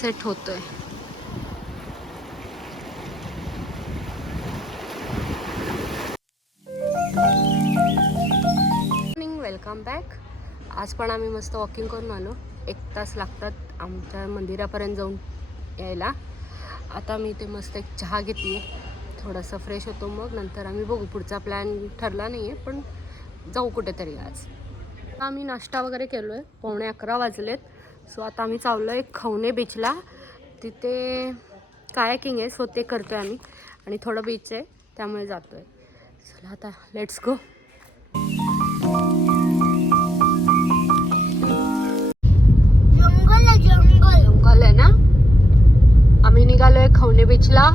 Set होतोय. Welcome back. आज पण आम्ही मस्त वॉकिंग करून आलो. 1 तास लागतात आमच्या मंदिरापर्यंत जाऊन यायला. आता मी ते मस्त एक चहा घेते, थोडंसं फ्रेश होतो, मग नंतर आम्ही बघू. पुढचा प्लॅन ठरला नाही आहे, पण जाऊ कुठेतरी आज. आम्ही नाश्ता वगैरे केलो आहे. 11:15 वाजलेत. सो आता आम्ही चाललो आहे खवणे बीचला. तिथे कायाकिंग आहे, सो ते करतो आहे आम्ही, आणि थोडं बीच आहे त्यामुळे जातो आहे. चला आता लेट्स गो. जंगल आहे ना. आम्ही निघालोय खवणे बीचला.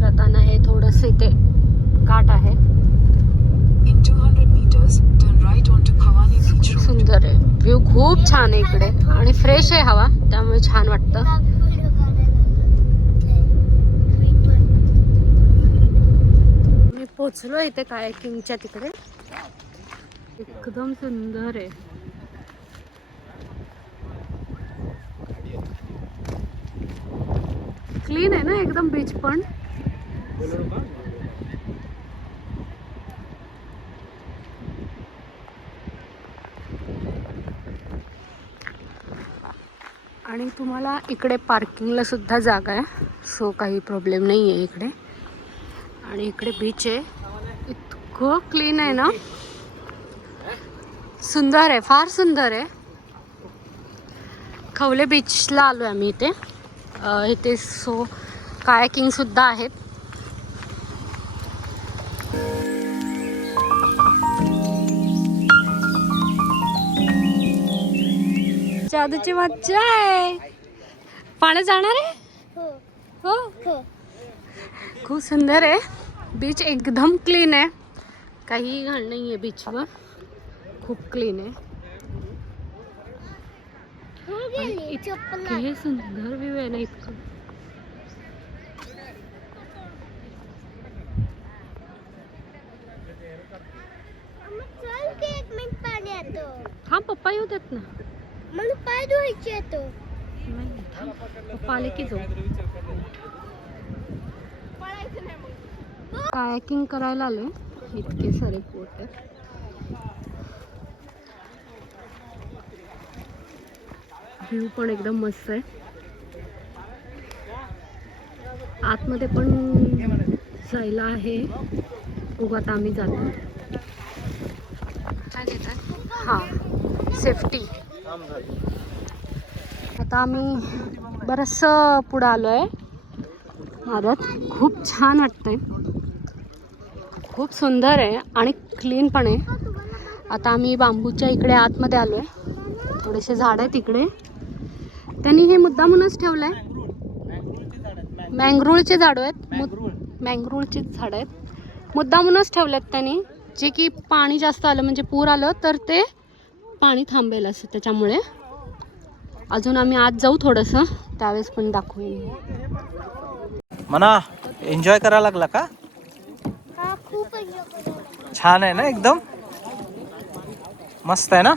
जाताना हे थोडंसं इथे काट आहे. खूप सुंदर आहे, व्ह्यू खूप छान आहे इकडे, आणि फ्रेश आहे हवा, त्यामुळे छान वाटतं. मी पोचलो इथे कायाकिंगच्या तिकडे. एकदम सुंदर आहे. क्लीन आहे ना एकदम बीच पण. आणि तुम्हाला इकडे पार्किंगला सुद्धा जागा आहे, सो काही प्रॉब्लेम नाही आहे इकडे. आणि इकडे बीच आहे, इतकं क्लीन आहे ना, सुंदर आहे, फार सुंदर आहे. खवले बीचला आलो आहे आम्ही इथे. इथे सो कायाकिंग सुद्धा आहेत. जादूची मज्जा आहे. पाण्यात जाणार आहे. हो, खूप सुंदर आहे बीच, एकदम क्लीन आहे, काही घाण नाही आहे बीचवर, खूप क्लीन आहे. इतके सुंदर व्ह्यू आहे ना इतकं. हा पप्पा येऊ देत ना, मला पाय धुवायचे येतो. पप्पा आले की जाऊ. कायाकिंग करायला आले, इतके सारे पोट आहेत. व्ह्यू पण एकदम मस्त आहे. आतमध्ये पण जायला आहे. बघू आता आम्ही जातो. काय देतात? हां, सेफ्टी. आता आम्ही बरंचसं पुढं आलो आहे मारत. खूप छान वाटतंय, खूप सुंदर आहे आणि क्लीन पण आहे. आता आम्ही बांबूच्या इकडे आतमध्ये आलो आहे. थोडेसे झाड आहेत इकडे, त्यांनी हे मुद्दामूनच ठेवलं आहे. मँग्रोळचे झाडं आहेत, मँग्रोळचे झाड आहेत, मुद्दामूनच ठेवलेत त्यांनी, जे की पाणी जास्त आलं म्हणजे पूर आलं तर ते पाणी थांबेल असं. त्याच्यामुळे अजून आम्ही आत जाऊ थोडंसं, त्यावेळेस पण दाखवून. मना एन्जॉय करायला लागला का? खूप छान आहे ना, एकदम मस्त आहे ना.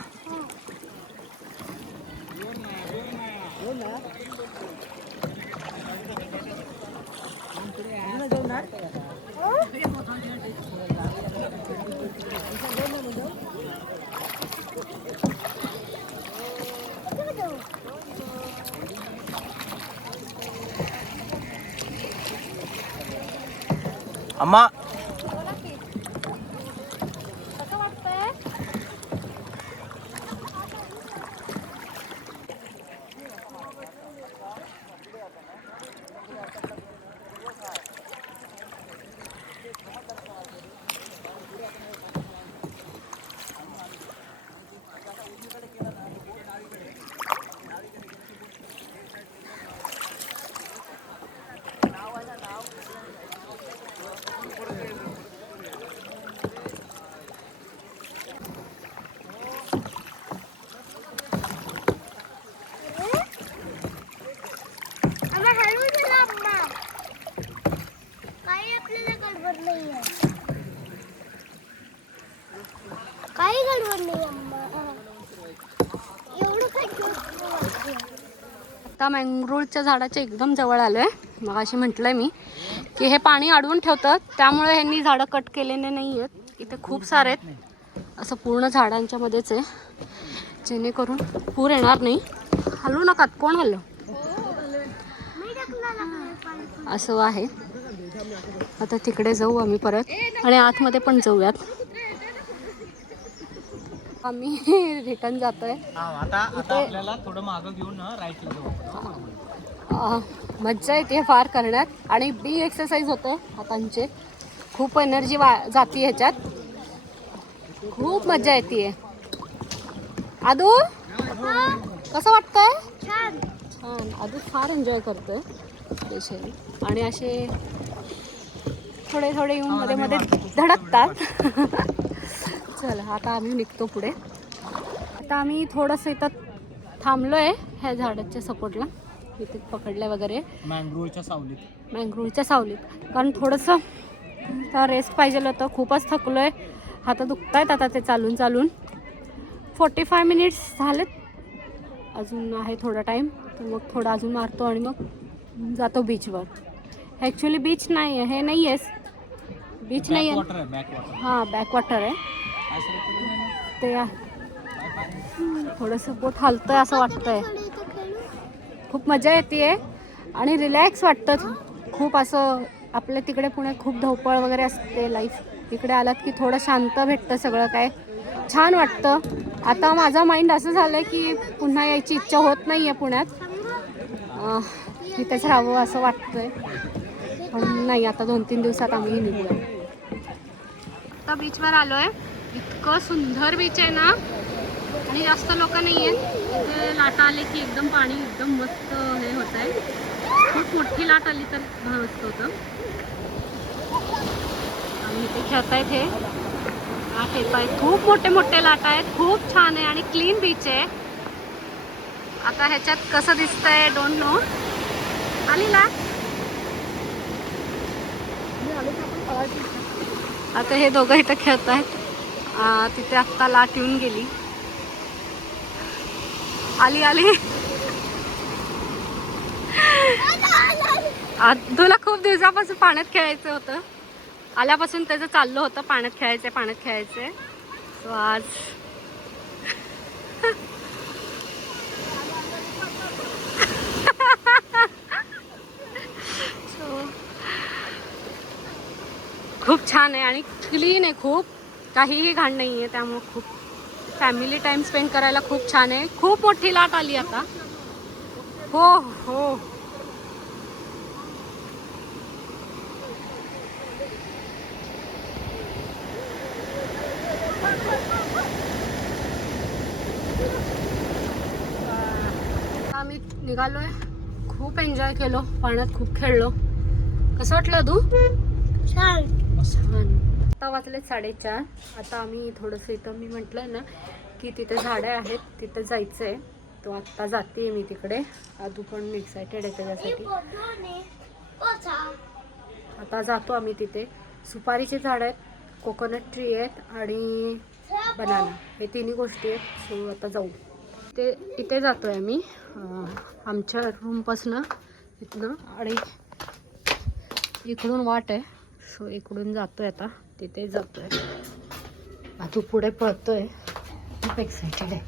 अम्मा आता मँग्रोवच्या झाडाच्या एकदम जवळ आलो आहे. मग अशी म्हटलंय मी की हे पाणी अडवून ठेवतं, त्यामुळे ह्यांनी झाडं कट केलेले नाही आहेत. इथे खूप सारे आहेत, असं पूर्ण झाडांच्या मध्येच आहे, जेणेकरून पूर येणार नाही. हलवू नका, कोण हल्लो असं आहे. आता तिकडे जाऊ आम्ही परत आणि आतमध्ये पण जाऊयात. आम्ही रिटर्न जातोय. आता आपल्याला थोडं मागं घेऊन राईटला जाऊ. मज्जा येते फार करण्यात आणि बी एक्सरसाइज होते हातांचे. खूप एनर्जी जाती ह्याच्यात, खूप मज्जा येते. आदू कसं वाटतंय? छान. आदू फार एन्जॉय करतोय स्पेशली. आणि असे थोडे थोडे येऊन मध्ये मध्ये धडकतात. चला आता आम्ही निघतो पुढे. आता आम्ही थोडंसं इथं थांबलोय ह्या झाडाच्या सपोर्टला, इथे पकडलंय वगैरे मँग्रोवच्या सावलीत. मँग्रोवच्या सावलीत, कारण थोडंसं रेस्ट पाहिजे होतं. खूपच थकलोय, हात दुखतायत आता ते चालून चालून. 45 मिनिट्स झालेत, अजून आहे थोडा टाईम. तर मग थोडा अजून मारतो आणि मग जातो बीचवर. ॲक्च्युली बीच नाही आहे, हे नाही आहे बीच, नाही आहे. हां बॅकवॉटर आहे ते. थोडंसं बोट हलतंय असं वाटतंय. खूप मजा येते आणि रिलॅक्स वाटतं खूप. असं आपल्या तिकडे पुण्यात खूप धावपळ वगैरे असते लाईफ, तिकडे आलात की थोडं शांत भेटतं, सगळं काय छान वाटतं. आता माझा माइंड असं झालं की पुन्हा यायची इच्छा होत नाही आहे पुण्यात, इथेच राहावं असं वाटतंय. पण नाही, आता 2-3 दिवसात आम्ही निघूया. आता बीचवर आलो आहे. इतकं सुंदर बीच आहे ना, आणि जास्त लोक नाही आहेत. इथे लाटा आले की एकदम पाणी एकदम मस्त हे होत आहे. खूप मोठी लाट आली तर मस्त होतं. आणि इथे खेळत आहेत, हे लाट येत आहेत, खूप मोठे मोठे लाटा आहेत. खूप छान आहे आणि क्लीन बीच आहे. आता ह्याच्यात कसं दिसतंय डोंट नो. आली लाट. आता हे दोघं इथं खेळत आहेत. तिथे आत्ता लाट येऊन गेली. आली आली. तुला खूप दिवसापासून पाण्यात खेळायचं होतं, आल्यापासून त्याचं चाललं होतं पाण्यात खेळायचंय पाण्यात खेळायचंय. सो आज खूप छान आहे आणि क्लीन आहे, खूप काहीही घाण नाही आहे. त्यामुळे खूप फॅमिली टाइम स्पेंड करायला खूप छान आहे. खूप मोठी लाट आली आता. हो हो, आम्ही निघालोय. खूप एन्जॉय केलो, पाण्यात खूप खेळलो. कसं वाटलं तू? छान छान. आता वाजले 4:30. आता आम्ही थोडंसं इथं, मी म्हटलं ना की तिथे झाडं आहेत, तिथं जायचं आहे. तो आत्ता जाते मी तिकडे. आदू पण एक्सायटेड आहे त्याच्यासाठी. आता जातो आम्ही तिथे. सुपारीचे झाड आहेत, कोकोनट ट्री आहेत आणि बनाना, हे तिन्ही गोष्टी आहेत. सो आता जाऊ इथे जातोय आम्ही आमच्या रूमपासनं इथनं, आणि इकडून वाट आहे. सो इकडून जातोय आता, तिथे जातोय. आदू पुढे पळतोय, खूप एक्सायटेड आहे.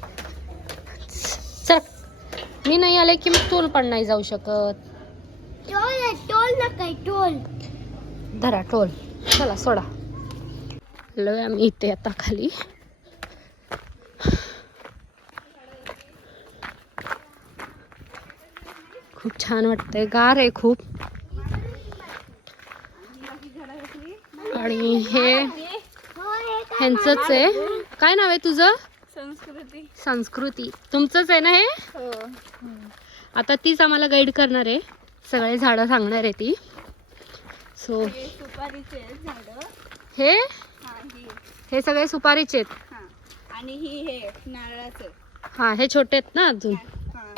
चल, मी नाही आले की मग तू पण नाही जाऊ शकत. टोल धरा, टोल. चला सोडा. आलोय आम्ही इथे आता खाली. खूप छान वाटतंय, गार आहे खूप. आणि हे ह्यांचंच आहे. काय नाव आहे तुझं? संस्कृती. संस्कृती. तुमचंच आहे ना हे? हो. आता तीच आम्हाला गाईड करणार आहे, सगळे झाडं सांगणार आहे ती. सो सुपारीचे झाड. हे सगळे सुपारीचे आहेत. आणि हे नारळाचे. हा, हे छोटे आहेत ना अजून.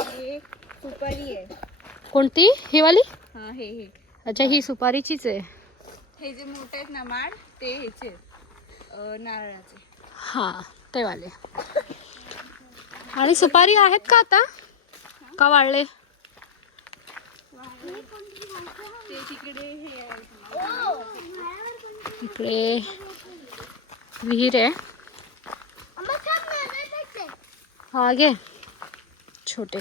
हे सुपारी आहे. कोणती? ही वाली? हे अच्छा, ही सुपारीचीच आहे. हे जे मोठे आहेत ना माड, ते ह्याचे नारळाचे. हा, ते वाले. आणि सुपारी आहेत का आता, का वाळले? ते तिकडे हे आहे. इकडे विहीर आहे. हा घे छोटे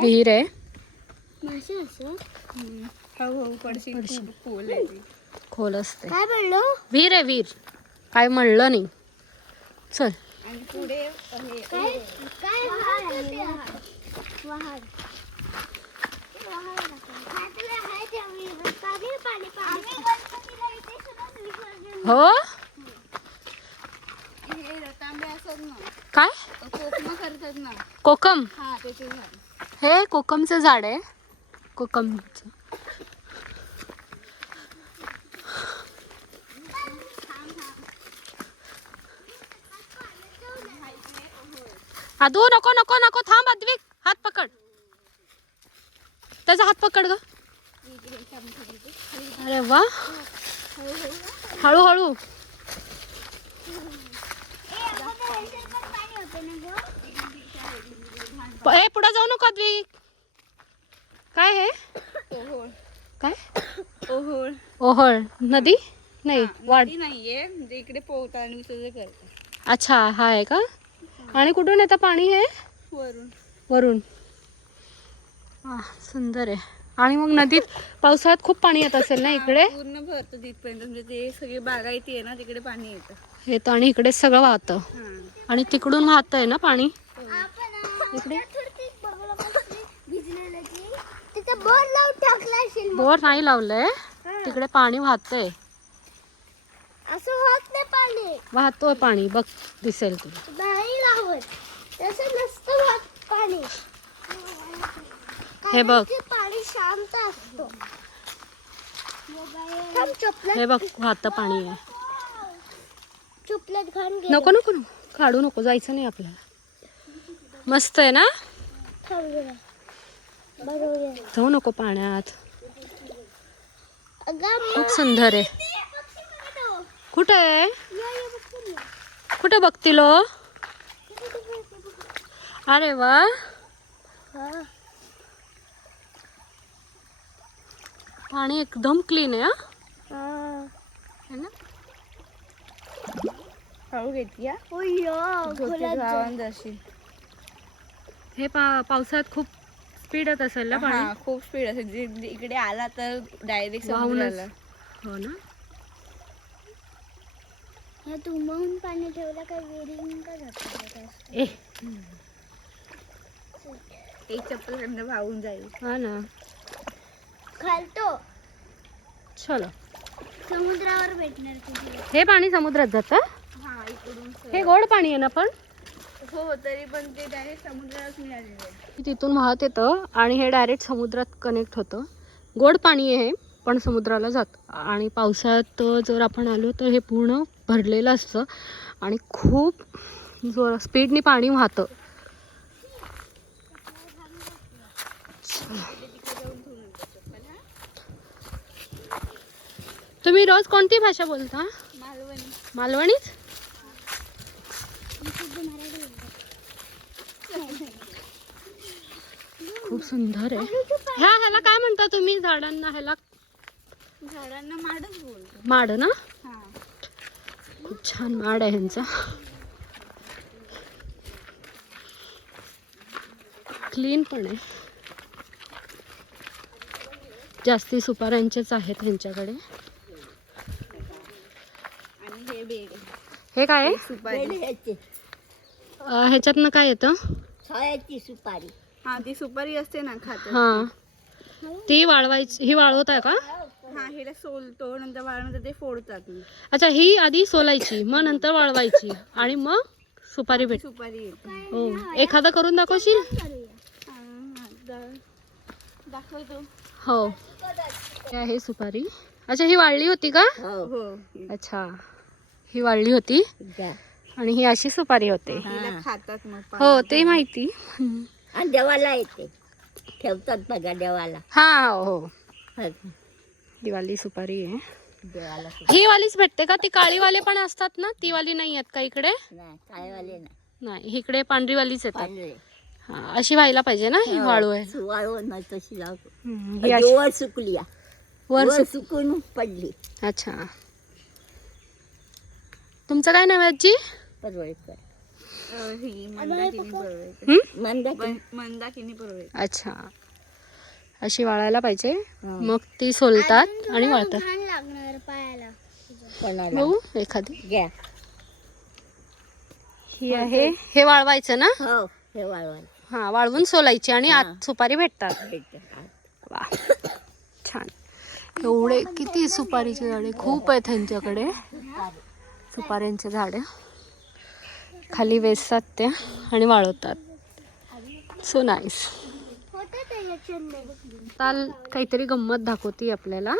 विहीर आहे. हळूहळू पडशील. खूप खोल आहे ती. खोल असते. काय बोललो? विहीर आहे विहीर. काय म्हणलं नाही. चल आणि पुढे हे काय काय वाहन हो हे रतांबे असतात ना, काय कोकम करतात ना. कोकम. हा त्याचे झाड. हे कोकमचं झाड आहे. कोकमचं आदू नको नको नको थांब अद्विक हात पकड. त्याचा हात पकड ग. अरे वा हळूहळू. ए पुढे जाऊ नको अद्विक. काय हे ओहोळ. काय ओहोळ ओहळ नदी नाही वाढ. नदी नाहीये, म्हणजे इकडे पोहतात आणि विसर्जन करतात अच्छा हा आहे का. आणि कुठून येतं पाणी हे वरून. वरून. हा सुंदर आहे. आणि मग नदीत पावसाळ्यात खूप पाणी येत असेल ना इकडे. पूर्ण भरतं तिथपर्यंत, म्हणजे ते सगळी बागायती आहे ना, तिकडे पाणी येतं. येतं आणि इकडे सगळं वाहतं. हा. आणि तिकडून वाहत आहे ना पाणी इकडे. तिथे बोर्ड लावून टाकला असेल. बोर नाही लावलंय तिकडे पाणी वाहतंय. असं होत नाही पाणी. वाहतोय पाणी बघ दिसेल तुला. नाही लावत. तसं नसतं होत पाणी. हे बघ. कारण की पाणी शांत असतो. थांब, चपलेट हे बघ वाहतं पाणी आहे. चपलेट घाण घे. नको नको नको काढू नको जायचं नाही आपल्याला. मस्त आहे ना. थांब जरा. बरोबर. जाऊ नको पाण्यात. अगं खूप सुंदर आहे. कुठे आहे कुठे बघतील हो? अरे वा पाणी एकदम क्लीन आहे. हा है ना. हळू घेतली हा. हे पावसाळ्यात खूप स्पीड येत असेल ना पाणी. हा, खूप स्पीड असेल. जे इकडे आला तर डायरेक्ट वाहूनच. समुद्राला. हो ना. तुंबवून पाणी ठेवलं काय विहिरीन का जातं. ए एक चप्पल कडनं वाहून जाईल. हा ना. खालतो चलो. समुद्रावर भेटणार तुझी. हे पाणी समुद्रात जातं. हा इकडून हे गोड पाणी आहे ना पण. हो, तरी पण ते डायरेक्ट समुद्रालाच मिळालेलं आहे. तिथून वाहत येतं आणि हे डायरेक्ट समुद्रात कनेक्ट होतं. गोड पाणी आहे पण समुद्राला जातं. आणि पावसाळ्यात जर आपण आलो तर हे पूर्ण भरलेलं असतं आणि खूप जोर स्पीडनी पाणी वाहतं. तुम्ही रोज कोणती भाषा बोलता? मालवणी. मालवणीच. खूप सुंदर आहे. ह्याला काय म्हणता तुम्ही झाडांना? ह्याला झाडांना माडच बोलतो. माड ना. हा. खूप छान माड आहे ह्यांचा. क्लीन पण आहे. जास्ती सुपाऱ्यांचेच आहेत ह्यांच्याकडे. आणि हे बेड. हे काय आहे? सुपारी. ह्याच्यातनं काय येतं? छायाची सुपारी. हा, ती सुपारी असते ना खातात. हा ती वाळवायची. ही वाळवत आहे का? हा, हेला सोलतो, नंतर वाळवल्यानंतर ते फोडतात. अच्छा ही आधी सोलायची मग नंतर वाळवायची आणि मग सुपारी भेट. सुपारी येते. हो एखादं करून दाखवशील? दाखवतो. हो हे आहे सुपारी. अच्छा ही वाळली होती का? हो. अच्छा ही वाळली होती आणि ही अशी सुपारी होते. हिला खातात मग. हो ते माहिती. आणि देवाला येते. ठेवतात बघा देवाला. हा हो दिवाळी सुपारी आहे. देवाला ही वालीच भेटते का? ती काळीवाले पण असतात ना, ती वाली नाही आहेत का इकडे? नाही, काळेवाले नाही. नाही इकडे पांढरीवालीच येतात. पांढरे. हा, अशी व्हायला पाहिजे ना ही वाळू आहे. वाळू नाही तशी लावतो. ही अशी वर सुकली या. वर वर सुकून पडली. अच्छा. तुमचं काय नाव आहे आजी? परवळकर. ही मंदाकिनी परवळकर. मंदाकिनी परवळकर. अच्छा. अशी वाळायला पाहिजे, मग ती सोलतात आणि वाळतात. घाण लागणार पायाला. कोणाला बघू एखादी. घ्या. ही आहे, हे वाळवायचं ना? हो हे वाळवायला हा, वाळवून सोलायची आणि आत सुपारी भेटतात. भेटतं. वा, छान. एवढे किती सुपारीचे झाडे खूप आहेत त्यांच्याकडे. सुपाऱ्यांचे झाडे खाली वेचतात ते आणि वाळवतात. So nice. काल काहीतरी गंमत दाखवती आपल्याला.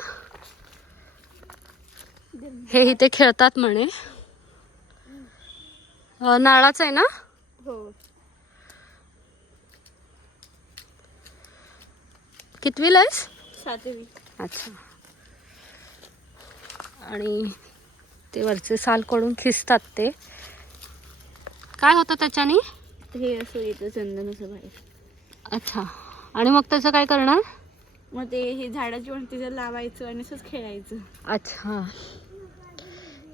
हे इथे खेळतात म्हणे. नाळाचं आहे ना? हो. कितवीला आहेस? 7वी. अच्छा. आणि ते वरचे साल काढून खिसतात ते. काय होतं त्याच्याने? हे असं येतं चंदन असं बाहेर. अच्छा. आणि मग त्याचं काय करणार? मग ते हे झाडाची पण तिथं लावायचं आणि असंच खेळायचं. अच्छा.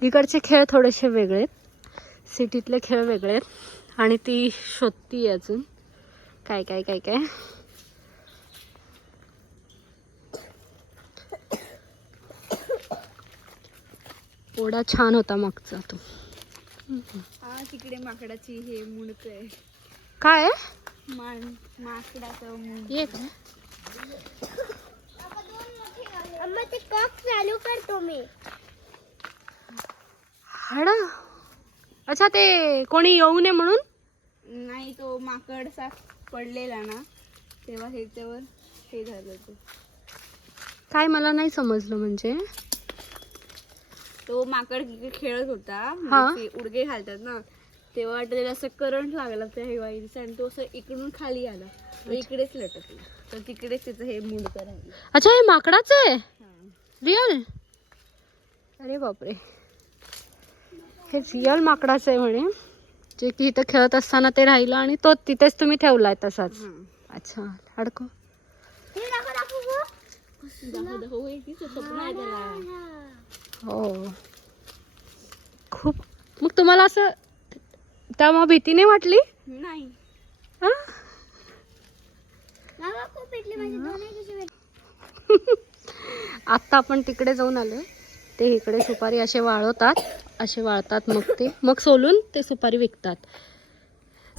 इकडचे खेळ थोडेसे वेगळे आहेत, सिटीतले खेळ वेगळे आहेत. आणि ती शोधती अजून काय काय काय काय. ओढा छान होता मागचा तो. हा तिकडे माकडाची हे मुंडक आहे. काय आहे? माकडाचं मुंड. ये काय? अम्मा ते कॉक चालू करतो मी. हाडा. अच्छा, ते कोणी येऊ नये म्हणून? नाही, तो माकड असा पडलेला ना तेव्हा ह्याच्यावर हे झालं होतं. काय मला नाही समजलं. म्हणजे तो माकड खेळत होता, हा. म्हणजे ते उडके घालतात ना, तेव्हा त्याला असं करंट लागला त्या हिवाळीचा आणि तो असं इकडून खाली आला, तो इकडेच लटकला, तर तिकडेच त्याचं हे मुंडकं राहिलं. अच्छा, हे माकडाचं आहे? रिअल? अरे बापरे. हे रिअल माकडाचं आहे म्हणे, जे की इथं खेळत असताना ते राहिलं आणि तो तिथेच तुम्ही ठेवलाय तसाच. अच्छा. अडको. दाखव हे तिचं स्वप्न आहे त्याला. हो. खूप. मग तुम्हाला असं त्यामुळे भीती नाही वाटली? नाही. हा? बाबा खूप भेटली माझी दोन्ही कशी भेटली. आत्ता आपण तिकडे जाऊन आलोय. ते इकडे सुपारी असे वाळवतात, असे वाळतात, मग सोलून ते सुपारी विकतात.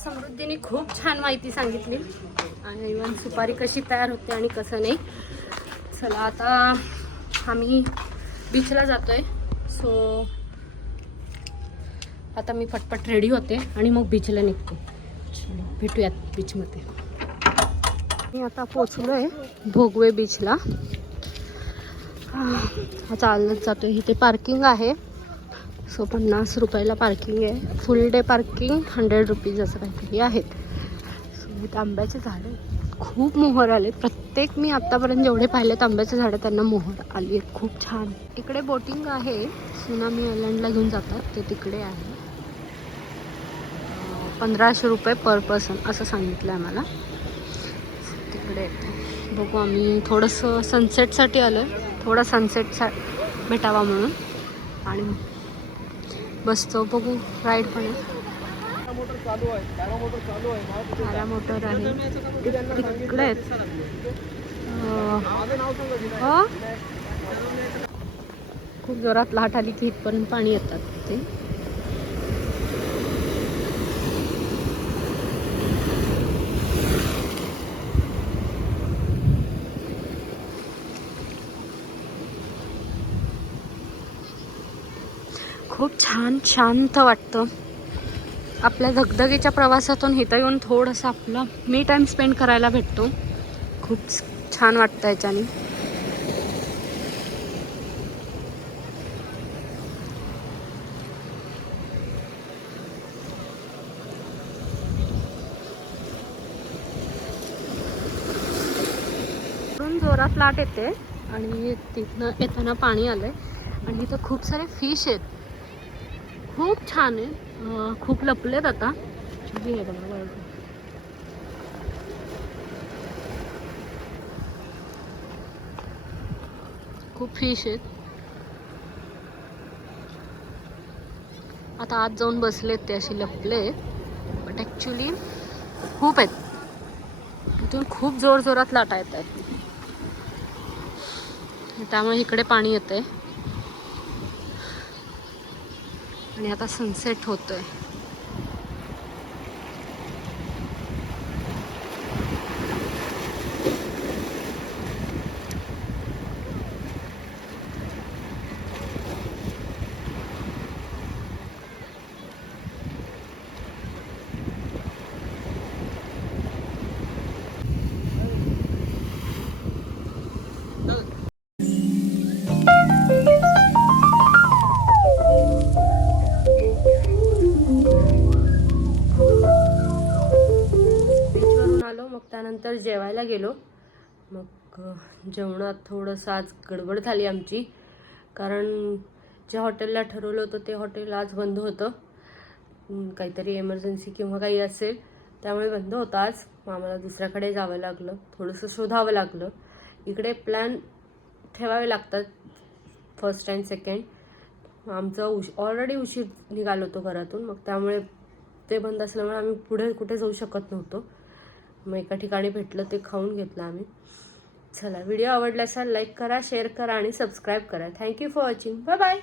समृद्धीने खूप छान माहिती सांगितली आणि इव्हन सुपारी कशी तयार होते आणि कसं नाही. चला आता आम्ही बीचला जातोय. सो आता मी पटपट रेडी होते आणि मग बीचला निघतो. भेटूयात बीचमध्ये. मी आता पोचलो आहे भोगवे बीचला. चालत जातोय. इथे पार्किंग आहे. सो 50 रुपयाला पार्किंग आहे. फुल डे पार्किंग 100 रुपीज असं काहीतरी आहेत. सो इथे आंब्याचे झाडं खूप मोहर आले. प्रत्येक मी आत्तापर्यंत जेवढे पाहिलेत आंब्याचे झाडं त्यांना मोहर आली आहेत. खूप छान. इकडे बोटिंग आहे. सुनामी आयलंडला घेऊन जातात ते तिकडे आहे. 1500 रुपये पर पर्सन असं सांगितलं आहे मला. तिकडे बघू. आम्ही थोडंसं सनसेटसाठी आलो आहे. थोडा सनसेटचा भेटावा म्हणून आणि बसतो. बघू. राईड पण आहे. मोटर आहे तिकडे आहेत. खूप जोरात लाट आली की इथपर्यंत पाणी येतात ते. खूप छान शांत वाटतं. आपल्या धगधगीच्या प्रवासातून इथं येऊन थोडंसं आपला मी टाईम स्पेंड करायला भेटतो. खूप छान वाटतं याच्याने. जोरात लाट येते आणि तिथनं येताना पाणी आलंय आणि इथं खूप सारे फिश आहेत. खूप छान आहे. खूप लपलेत आता. हे बघा खूप फिश आहेत. आता आत जाऊन बसलेत ते असे लपले, बट ॲक्च्युली खूप आहेत. इथून खूप जोर जोरात लाटा येत आहेत, त्यामुळे इकडे पाणी येतंय. आणि आता सनसेट होतोय. बीचवरून आलो, मग त्यानंतर जेवायला गेलो. मग जेवणात थोडंसं आज गडबड झाली आमची, कारण ज्या हॉटेलला ठरवलं होतं ते हॉटेल आज बंद होतं. काहीतरी एमर्जन्सी किंवा काही असेल त्यामुळे बंद होतं आज. मग आम्हाला दुसऱ्याकडे जावं लागलं, थोडंसं शोधावं लागलं. इकडे प्लॅन ठेवावे लागतात फर्स्ट अँड सेकंड. आमचं ऑलरेडी उशीर निघालो होतो घरातून, मग त्यामुळे ते बंद असल्यामुळे आम्ही पुढे कुठे जाऊ शकत नव्हतो. मग एका ठिकाणी भेटलं ते खाऊन घेतलं आम्ही. चला, व्हिडिओ आवडला असेल लाईक करा, शेअर करा आणि सबस्क्राईब करा. Thank you for watching. Bye bye.